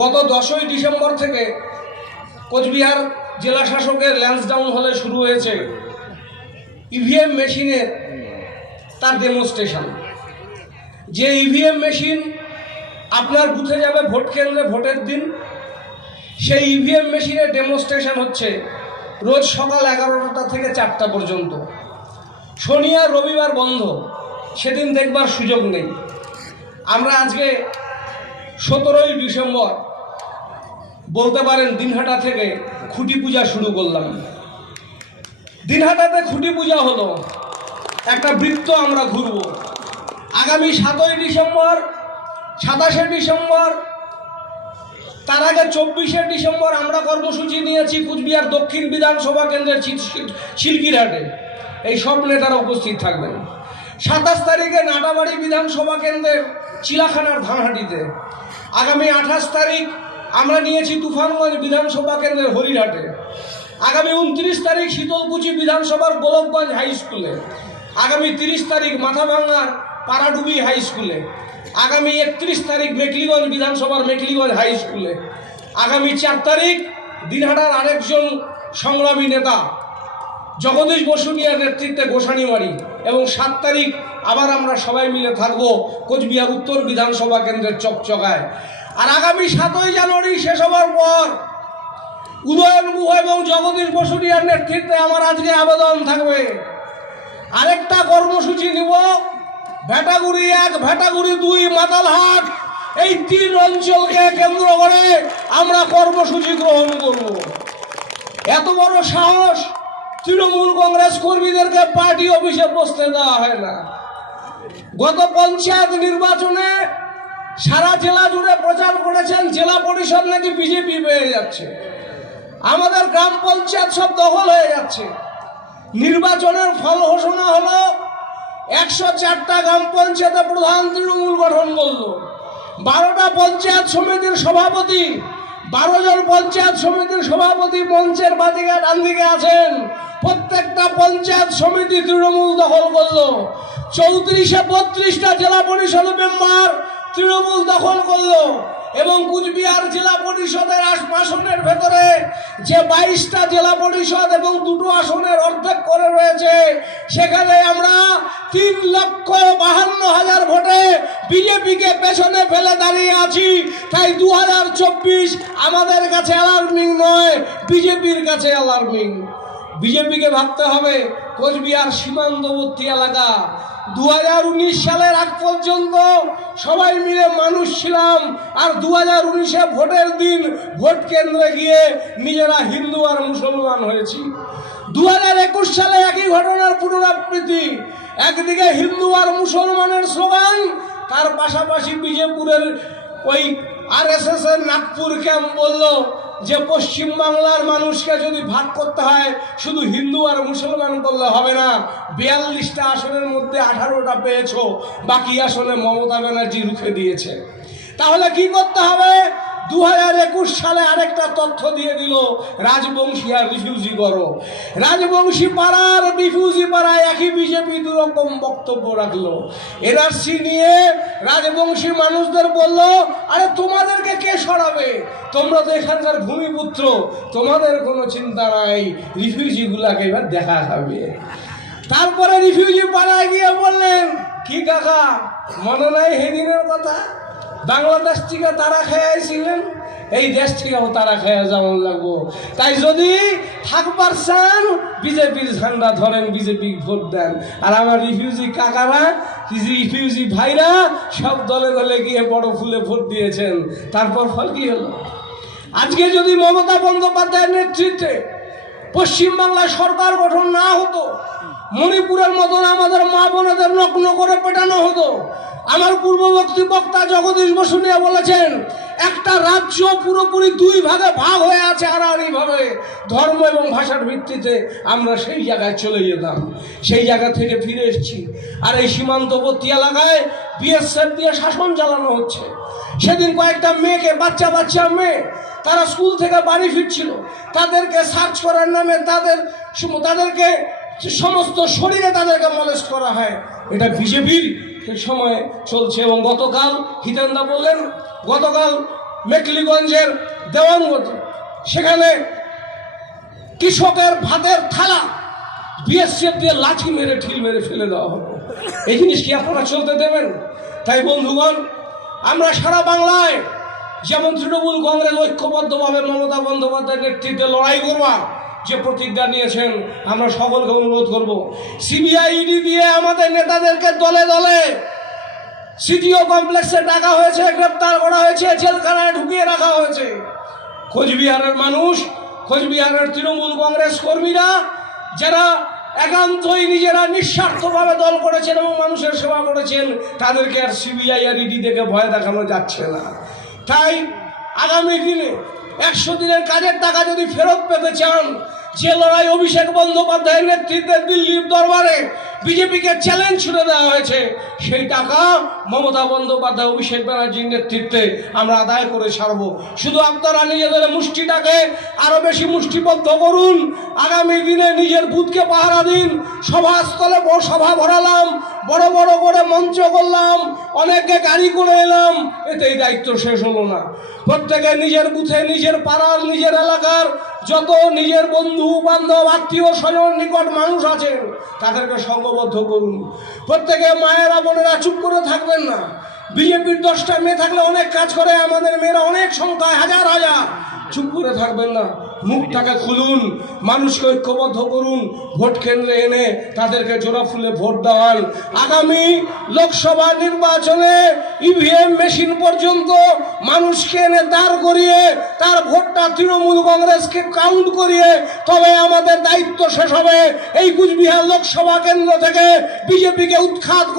গত দশই ডিসেম্বর থেকে কোচবিহার জেলা শাসকের ল্যান্সডাউন হলে শুরু হয়েছে ইভিএম মেশিনের তার ডেমনস্ট্রেশন যে ইভিএম মেশিন আপনার বুথে যাবে ভোট কেন্দ্রে ভোটের দিন, সেই ইভিএম মেশিনের ডেমনস্ট্রেশন হচ্ছে রোজ সকাল এগারোটা থেকে চারটা পর্যন্ত। শনি আর রবিবার বন্ধ, সেদিন দেখবার সুযোগ নেই। আমরা আজকে সতেরোই ডিসেম্বর বলতে পারেন দিনহাটা থেকে খুঁটি পূজা শুরু করলাম। দিনহাটাতে খুঁটি পূজা হলো। একটা বৃত্ত আমরা ঘুরব। আগামী সাতই ডিসেম্বর, সাতাশে ডিসেম্বর, তার আগে চব্বিশে ডিসেম্বর আমরা কর্মসূচি নিয়েছি কুচবিহার দক্ষিণ বিধানসভা কেন্দ্রের শিলকিরহাটে এই সব নেতারা উপস্থিত থাকবেন। সাতাশ তারিখে নাটাবাড়ি বিধানসভা কেন্দ্রের চিলাখানার ধানহাটিতে আগামী আঠাশ তারিখ আমরা নিয়েছি তুফানগঞ্জ বিধানসভা কেন্দ্রের হরিহাটে। আগামী উনত্রিশ তারিখ শীতলকুচি বিধানসভার গোলকগঞ্জ হাই স্কুলে। আগামী তিরিশ তারিখ মাথাভাঙ্গার পাড়াডুবি হাই স্কুলে। আগামী একত্রিশ তারিখ মেকলিগঞ্জ বিধানসভার মেকলিগঞ্জ হাই স্কুলে। আগামী চার তারিখ দিনহাটার আরেকজন সংগ্রামী নেতা জগদীশ বসুনিয়ার নেতৃত্বে গোসানিমারি এবং সাত তারিখ আবার আমরা সবাই মিলে থাকব কোচবিহার উত্তর বিধানসভা কেন্দ্রের চকচকায়। আর আগামী সাতই জানুয়ারি শেষ হওয়ার পর উদয়ন গুহ এবং জগদীশ বসুনিয়ার নেতৃত্বে আমার আজকে আবেদন থাকবে। আরেকটা কর্মসূচি নিব। ভেটাগুড়ি এক, ভেটাগুড়ি দুই, মাতালহাট, এই তিন অঞ্চলকে কেন্দ্র করে আমরা কর্মসূচি গ্রহণ করব। এত বড় সাহস তৃণমূল কংগ্রেস কর্মীদেরকে পার্টি অফিসে বসতে দেওয়া হয় না। গত পঞ্চায়েত নির্বাচনে সারা জেলা জুড়ে প্রচার করেছেন, জেলা পরিষদ নাকি বিজেপি হয়ে যাচ্ছে। আমাদের গ্রাম পঞ্চায়েত সব দখল হয়ে যাচ্ছে। নির্বাচনের ফল ঘোষণা হলো, একশো চারটা গ্রাম পঞ্চায়েতে প্রধান তৃণমূল গঠন করল। বারোটা পঞ্চায়েত সমিতির সভাপতি, বারো জন পঞ্চায়েত সমিতির সভাপতি মঞ্চের বাদিকে ডান দিকে আছেন। প্রত্যেকটা পঞ্চায়েত সমিতি তৃণমূল দখল করল। চৌত্রিশে বত্রিশটা জেলা পরিষদ মেম্বার তৃণমূল দখল করল এবং কুচবিহার জেলা পরিষদের আস- আসনের ভেতরে যে বাইশটা জেলা পরিষদ এবং দুটো আসনের অর্ধেক করে রয়েছে, সেখানে আমরা তিন লক্ষ বাহান্ন হাজার ভোটে বিজেপিকে পেছনে ফেলে দাঁড়িয়ে আছি। তাই দু হাজার চব্বিশ আমাদের কাছে অ্যালার্মিং নয়, বিজেপির কাছে অ্যালার্মিং বিজেপিকে ভাবতে হবে, কোচবিহার সীমান্তবর্তী এলাকা দু হাজার উনিশ সালের আগ পর্যন্ত সবাই মিলে মানুষ ছিলাম। আর দু হাজার উনিশে ভোটের দিন ভোট কেন্দ্রে গিয়ে নিজেরা হিন্দু আর মুসলমান হয়েছি। দু হাজার একুশ সালে একই ঘটনার পুনরাবৃত্তি। একদিকে হিন্দু আর মুসলমানের স্লোগান, তার পাশাপাশি বিজেপুরের ওই আর এস এস এর নাগপুর ক্যাম্প বলল যে পশ্চিম বাংলার মানুষকে যদি ভাগ করতে হয়, শুধু হিন্দু আর মুসলমান করলে হবে না। বিয়াল্লিশটা আসনের মধ্যে আঠারোটা পেয়েছ, বাকি আসনে মমতা ব্যানার্জি রুখে দিয়েছে। তাহলে কি করতে হবে? দু একুশ সালে আরেকটা তথ্য দিয়ে দিল রাজবংশী আর রিফিউজি করো রাজবংশী পাড়ার রিফিউজি পাড়ায় একই বিজেপি দুরকম বক্তব্য রাখল। এনআরসি নিয়ে রাজবংশী মানুষদের বলল, আরে তোমাদেরকে কে সরাবে? তোমরা তো এখানকার ভূমিপুত্র, তোমাদের কোনো চিন্তা নাই রিফিউজিগুলাকে এবার দেখা যাবে তারপরে রিফিউজি পাড়ায় কি কাকা? মনে নাই সেদিনের কথা? বাংলাদেশ থেকে তারা খেয়েছিলেন এই দেশ থেকেও তারা খেয়ে যেমন লাগবো। তাই যদি থাকবার চান বিজেপির ঝান্ডা ধরেন, বিজেপি ভোট দেন। আর আমার রিফিউজি কাকারা, রিফিউজি ভাইরা সব দলে দলে গিয়ে বড় ফুলে ভোট দিয়েছেন। তারপর ফল কি হলো? আজকে যদি মমতা বন্দ্যোপাধ্যায়ের নেতৃত্বে পশ্চিমবাংলায় সরকার গঠন না হতো মণিপুরের মতন আমাদের মা বোনেদের নগ্ন করে পেটানো হতো। আমার পূর্ববর্তী বক্তা জগদীশ বসুনিয়া বলেছেন, একটা রাজ্য পুরোপুরি দুই ভাগে ভাগ হয়ে আছে আড়াআড়িভাবে। ধর্ম এবং ভাষার ভিত্তিতে আমরা সেই জায়গায় চলে যেতাম। সেই জায়গা থেকে ফিরে এসেছি। আর এই সীমান্তবর্তী এলাকায় বিএসএফ দিয়ে শাসন চালানো হচ্ছে। সেদিন কয়েকটা মেয়েকে, বাচ্চা বাচ্চা মেয়ে, তারা স্কুল থেকে বাড়ি ফিরছিল। তাদেরকে সার্চ করার নামে তাদের তাদেরকে সমস্ত শরীরে তাদেরকে মলেস্ট করা হয়, এটা বিজেপির সময়ে চলছে এবং গতকাল হিতেন্দা বললেন, গতকাল মেকলিগঞ্জের দেওয়ানগঞ্জ সেখানে কৃষকের ভাতের থালা বিএসএফ দিয়ে লাঠি মেরে ঠিল মেরে ফেলে দেওয়া হলো। এই জিনিস কি আপনারা চলতে দেবেন? তাই বন্ধুগণ, আমরা সারা বাংলায় যেমন তৃণমূল কংগ্রেস ঐক্যবদ্ধভাবে মমতা বন্দ্যোপাধ্যায়ের নেতৃত্বে লড়াই করবা যে প্রতিজ্ঞা নিয়েছেন, আমরা সকলকে অনুরোধ করব। সিবিআই ইডি দিয়ে আমাদের নেতাদেরকে দলে দলে সিটিও কমপ্লেক্সে ডাকা হয়েছে, গ্রেপ্তার করা হয়েছে, জেলখানায় ঢুকিয়ে রাখা হয়েছে। কোচবিহারের মানুষ, কোচবিহারের তৃণমূল কংগ্রেস কর্মীরা, যারা একান্তই নিজেরা নিঃস্বার্থভাবে দল করেছেন এবং মানুষের সেবা করেছেন, তাদেরকে আর সিবিআই আর ইডি দেখে ভয় দেখানো যাচ্ছে না। তাই আগামী দিনে একশো দিনের কাজের টাকা যদি ফেরত পেতে চান, যে লড়াই অভিষেক বন্দ্যোপাধ্যায়ের নেতৃত্বে দিল্লির দরবারে বিজেপিকে চ্যালেঞ্জ ছুড়ে দেওয়া হয়েছে, সেই টাকা মমতা বন্দ্যোপাধ্যায়, অভিষেক ব্যানার্জির নেতৃত্বে আমরা আদায় করে ছাড়বো। শুধু আপনারা নিজেদের মুষ্টিটাকে আরও বেশি মুষ্টিবদ্ধ করুন। আগামী দিনে নিজের বুথকে পাহারা দিন, সভাস্থলে সভা ভরালাম বড় বড় করে মঞ্চ করলাম অনেককে গাড়ি করে এলাম, এতেই দায়িত্ব শেষ হলো না। প্রত্যেকে নিজের বুথে, নিজের পাড়ার, নিজের এলাকার যত নিজের বন্ধু, বান্ধব, আত্মীয় স্বজন নিকট মানুষ আছেন, তাদেরকে সঙ্গবদ্ধ করুন। প্রত্যেকে মায়েরা, বোনেরা চুপ করে থাকবেন না। বিজেপির দশটা মেয়ে থাকলে অনেক কাজ করে, আমাদের মেয়েরা অনেক সংখ্যায় হাজার হাজার। চুপ করে থাকবেন না। মুখটাকে খুলুন, মানুষকে ঐক্যবদ্ধ করুন, ভোট কেন্দ্রে এনে তাদেরকে জোড়া ফুলে ভোট দেওয়ান। আগামী লোকসভা নির্বাচনে ইভিএম মেশিন পর্যন্ত মানুষকে এনে দাঁড় করিয়ে, তার ভোটটা তৃণমূল কংগ্রেসকে কাউন্ট করিয়ে, তবে আমাদের দায়িত্ব শেষ হবে। এই কুচবিহার লোকসভা কেন্দ্র থেকে বিজেপিকে উৎখাত করে